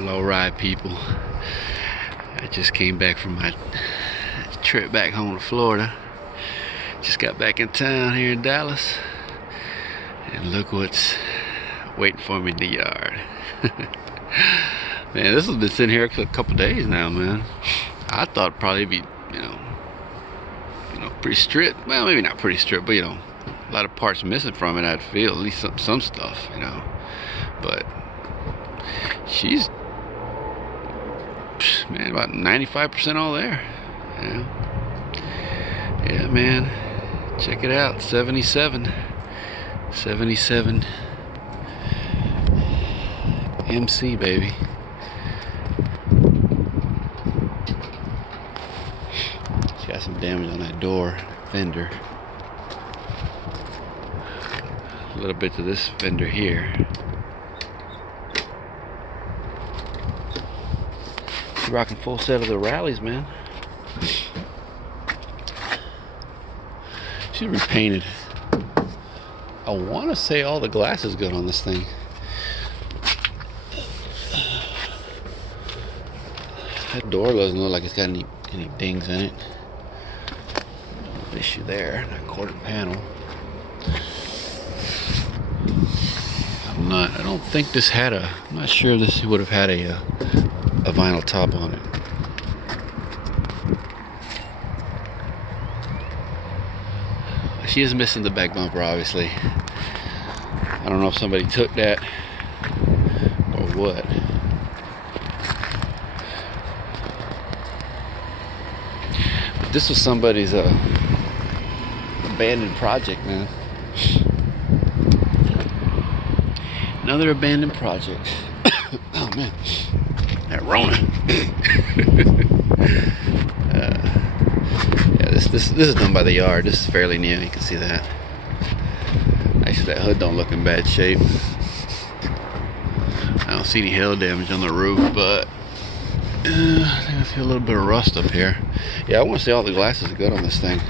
Low ride people. I just came back from my trip back home to Florida. Just got back in town here in Dallas. And look what's waiting for me in the yard. Man, this has been sitting here a couple days now, man. I thought it'd probably be, you know, pretty stripped. Well, maybe not pretty stripped, but a lot of parts missing from it. I'd feel at least some stuff, But she's, man, about 95% all there. Yeah, man. Check it out. 77 MC, baby. It's got some damage on that door fender. A little bit to this fender here. She's rocking full set of the rallies, man. She's repainted. I want to say all the glass is good on this thing. That door doesn't look like it's got any dings in it. No issue there. That quarter panel. I don't think this had I'm not sure this would have had a vinyl top on it. She is missing the back bumper, obviously. I don't know if somebody took that or what. But this was somebody's abandoned project, man. Another abandoned project. Oh man, that Rona. Yeah, this is done by the yard. This is fairly new. You can see that. Actually, that hood don't look in bad shape. I don't see any hail damage on the roof, but I think I see a little bit of rust up here. Yeah, I want to see all the glasses are good on this thing.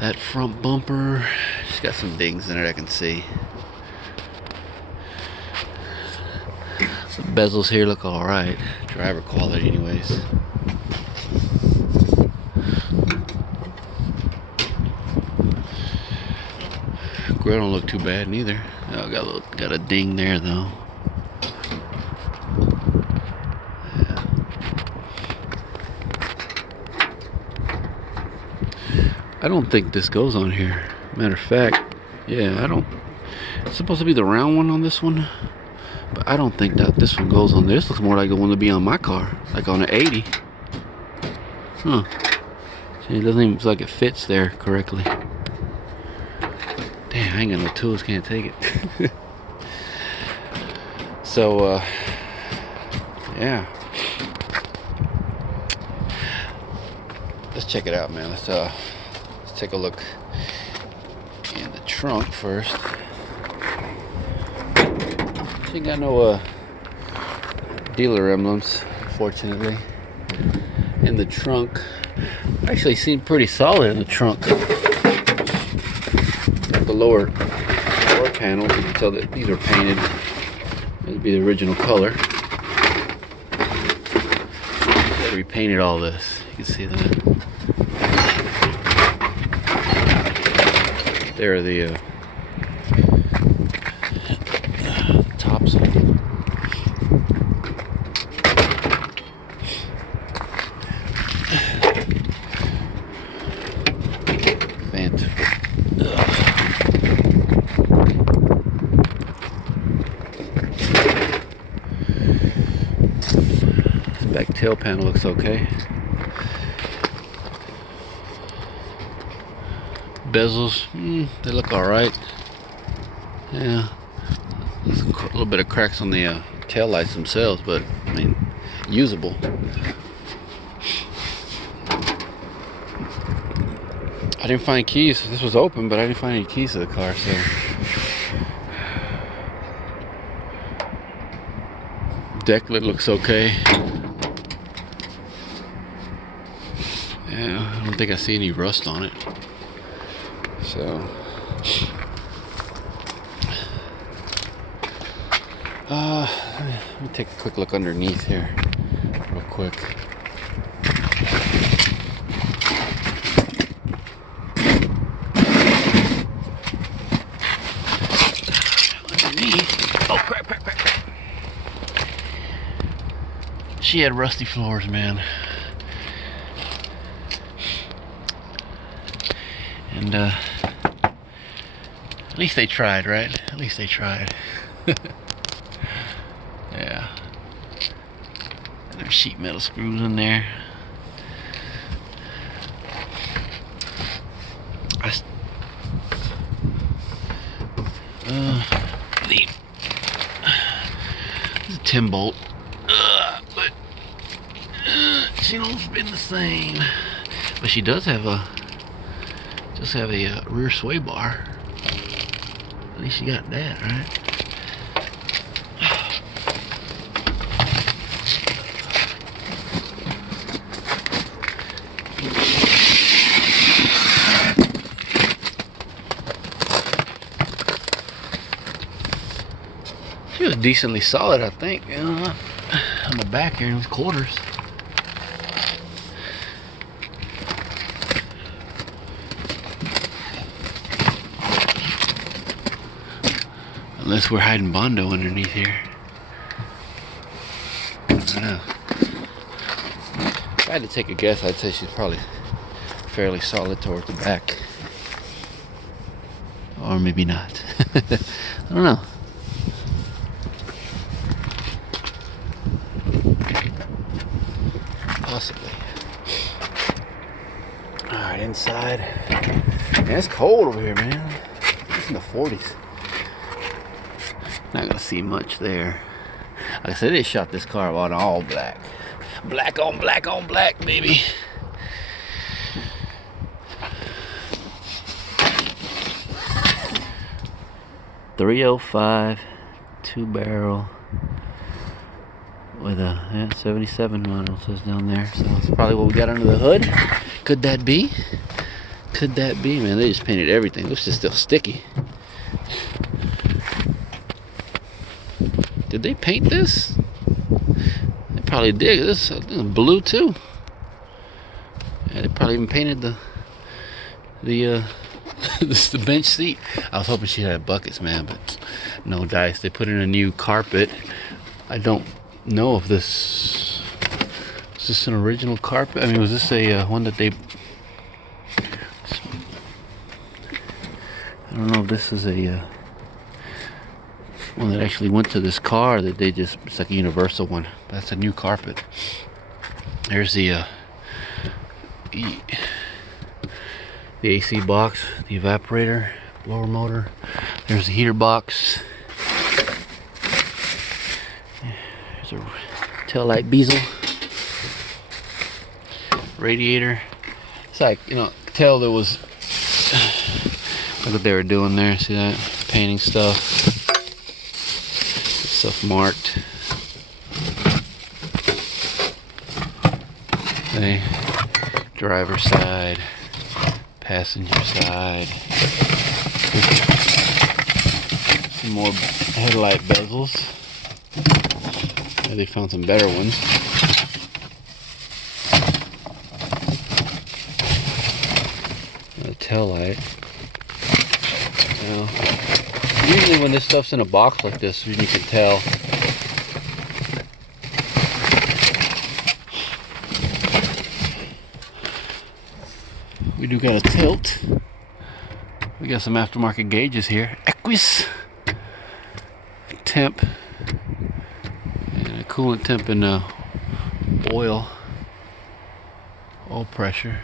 That front bumper, just got some dings in it I can see. The bezels here look alright. Driver quality anyways. Grill don't look too bad neither. Oh, got a ding there though. Yeah. I don't think this goes on here. Matter of fact, yeah, it's supposed to be the round one on this one, but I don't think that this one goes on there. This looks more like the one to be on my car, like on an 80. Huh. See, it doesn't even look like it fits there correctly. Damn, I ain't got no tools, can't take it. So, yeah. Let's check it out, man. Let's take a look in the trunk first. She ain't got no dealer emblems, fortunately. In the trunk, actually seemed pretty solid in the trunk. The lower panels, you can tell that these are painted. It'd be the original color. They repainted all this. You can see that. There are the tops. Back tail panel looks okay. Bezels, they look alright. Yeah, there's a little bit of cracks on the tail lights themselves, but I mean, usable. I didn't find keys. This was open, but I didn't find any keys to the car, so. Deck lid looks okay. Yeah, I don't think I see any rust on it. So Let me take a quick look underneath here, real quick. Underneath. Oh, crap. She had rusty floors, man. And, at least they tried, right? At least they tried. Yeah. And there's sheet metal screws in there. This is a 10 bolt, but she don't spin the same. But she does have a rear sway bar. At least she got that, right? She was decently solid, I think. You know, on the back here in these quarters. Unless we're hiding Bondo underneath here. I don't know. If I had to take a guess, I'd say she's probably fairly solid towards the back. Or maybe not. I don't know. Possibly. Alright, inside. Man, it's cold over here, man. It's in the 40s. Not gonna see much there. Like I said, they shot this car on all black. Black on black on black, baby. .305 2-barrel with a 77 model, says down there. So that's probably what we got under the hood. Could that be? Could that be? Man, they just painted everything. This is still sticky. Did they paint this? They probably did. This is blue too. Yeah, they probably even painted the the bench seat. I was hoping she had buckets, man, but no dice. They put in a new carpet. I don't know if this is this an original carpet. I mean, was this a one that they? I don't know if this is a one that actually went to this car that they just, it's like a universal one. That's a new carpet. There's the AC box, the evaporator, blower motor. There's the heater box. There's a tail light bezel. Radiator. It's like, you know, tell there was, look what they were doing there. See that? Painting stuff. Stuff marked. Okay. Driver side, passenger side. Some more headlight bezels. They found some better ones. A tail light. Now, usually when this stuff's in a box like this, you can tell. We do got a tilt. We got some aftermarket gauges here. Equus temp and a coolant temp and oil pressure.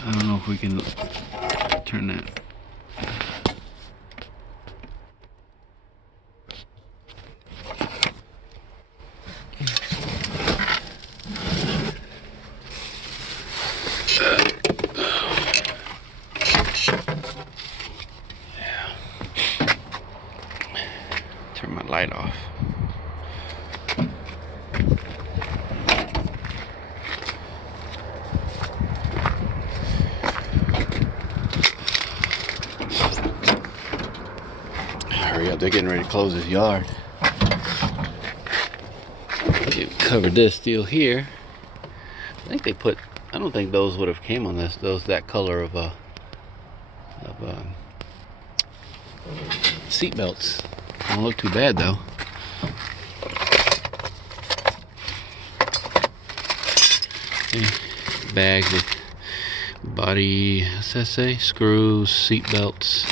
I don't know if we can turn that. Yeah. Turn my light off. they're getting ready to close this yard. Covered this steel here. I think they put, I don't think those would have came on this, that color of seat belts. Don't look too bad though. Yeah, bags with body, what's that say? Screws, seat belts.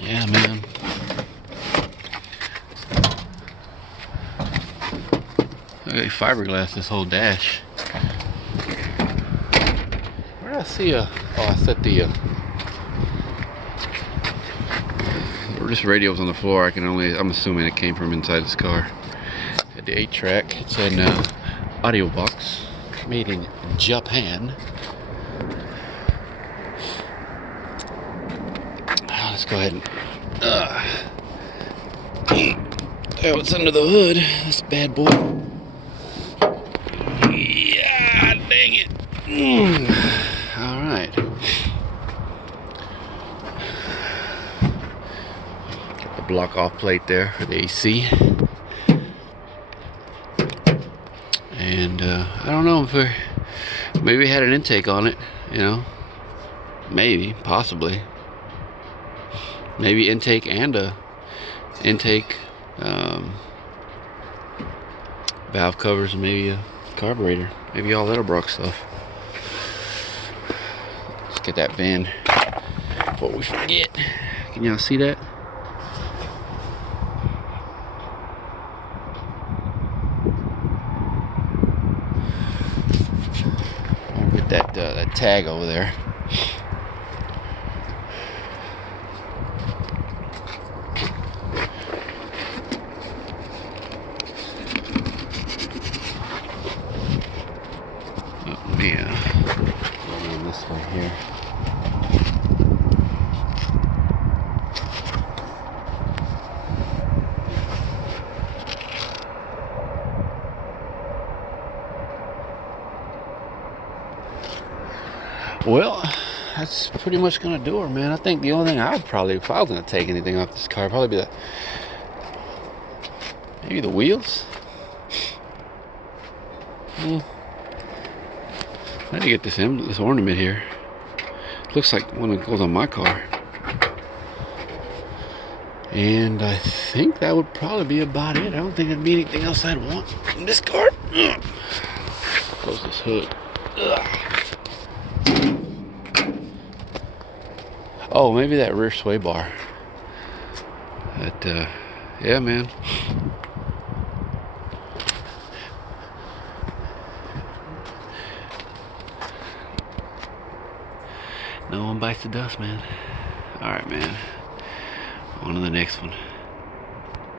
Yeah, man. Okay, fiberglass this whole dash. Where did I see oh, I set the this radio's on the floor. I'm assuming it came from inside this car. Had the 8-track. It's an audio box made in Japan. Let's go ahead and what's under the hood? This bad boy. Yeah, dang it. All right. Got the block off plate there for the AC. And I don't know if maybe we had an intake on it, you know. Maybe, possibly. Maybe intake and a intake valve covers, and maybe a carburetor, maybe all that broke stuff. Let's get that van before we forget. Can y'all see that? I'll get that tag over there. Yeah, going this way here. Well, that's pretty much gonna do her, man. I think the only thing I would probably, if I was gonna take anything off this car, probably be maybe the wheels. I had to get this ornament here. Looks like one that goes on my car. And I think that would probably be about it. I don't think there'd be anything else I'd want in this car. Close this hood. Oh, maybe that rear sway bar. Yeah, man. No one bites the dust, man. Alright, man. On to the next one.